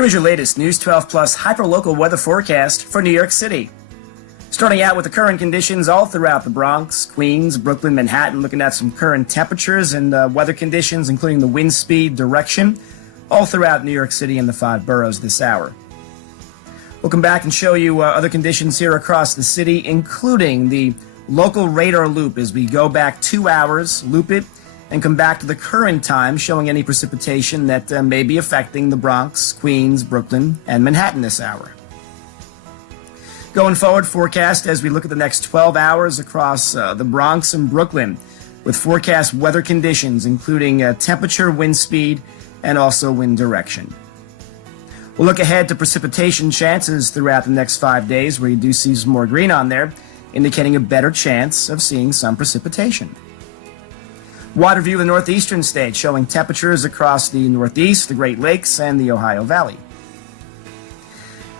Here is your latest News 12 Plus hyperlocal weather forecast for New York City. Starting out with the current conditions all throughout the Bronx, Queens, Brooklyn, Manhattan, looking at some current temperatures and weather conditions, including the wind speed, direction, all throughout New York City and the 5 boroughs this hour. We'll come back and show you other conditions here across the city, including the local radar loop as we go back 2 hours, loop it, and come back to the current time, showing any precipitation that may be affecting the Bronx, Queens, Brooklyn, and Manhattan this hour. Going forward, forecast as we look at the next 12 hours across the Bronx and Brooklyn, with forecast weather conditions, including temperature, wind speed, and also wind direction. We'll look ahead to precipitation chances throughout the next 5 days, where you do see some more green on there, indicating a better chance of seeing some precipitation. Wider view of the northeastern states, showing temperatures across the Northeast, the Great Lakes, and the Ohio Valley.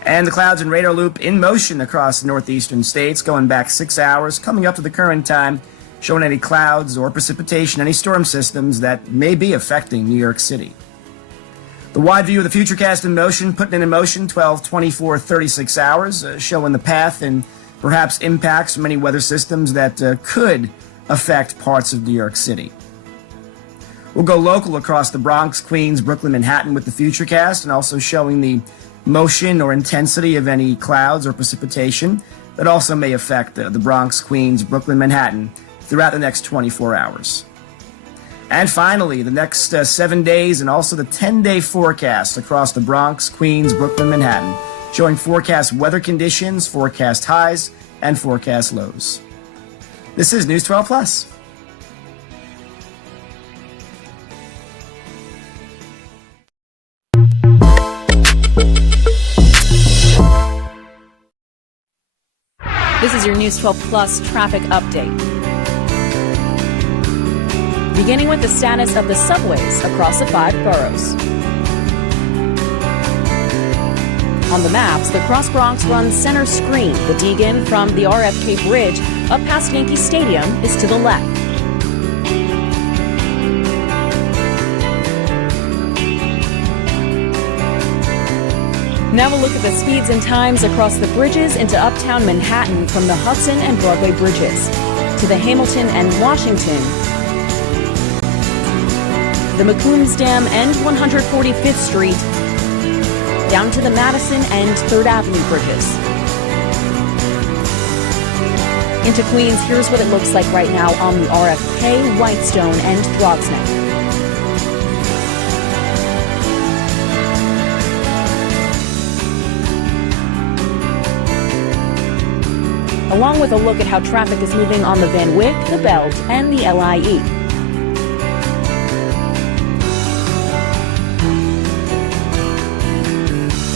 And the clouds and radar loop in motion across the northeastern states, going back 6 hours, coming up to the current time, showing any clouds or precipitation, any storm systems that may be affecting New York City. The wide view of the futurecast in motion, putting it in motion 12, 24, 36 hours, showing the path and perhaps impacts from any weather systems that could affect parts of New York City. We'll go local across the Bronx, Queens, Brooklyn, Manhattan with the futurecast, and also showing the motion or intensity of any clouds or precipitation that also may affect the Bronx, Queens, Brooklyn, Manhattan throughout the next 24 hours. And finally, the next 7 days and also the 10-day forecast across the Bronx, Queens, Brooklyn, Manhattan, showing forecast weather conditions, forecast highs, and forecast lows. This is News 12 Plus. This is your News 12 Plus traffic update. Beginning with the status of the subways across the 5 boroughs. On the maps, the Cross Bronx runs center screen. The Deegan from the RFK Bridge up past Yankee Stadium is to the left. Now we'll look at the speeds and times across the bridges into uptown Manhattan from the Hudson and Broadway bridges to the Hamilton and Washington, the McCombs Dam and 145th Street, down to the Madison and 3rd Avenue bridges. Into Queens, here's what it looks like right now on the RFK, Whitestone, and Throgs Neck. Along with a look at how traffic is moving on the Van Wyck, the Belt, and the LIE.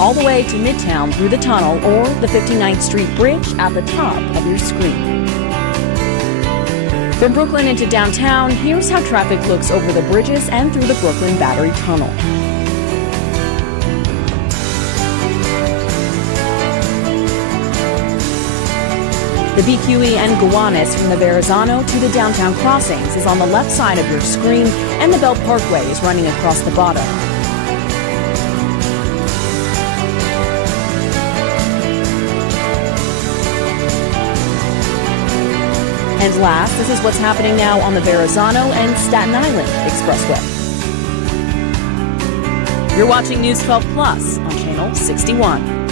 All the way to Midtown through the tunnel or the 59th Street Bridge at the top of your screen. From Brooklyn into downtown, here's how traffic looks over the bridges and through the Brooklyn Battery Tunnel. The BQE and Gowanus from the Verrazano to the downtown crossings is on the left side of your screen, and the Belt Parkway is running across the bottom. And last, this is what's happening now on the Verrazano and Staten Island Expressway. You're watching News 12 Plus on Channel 61.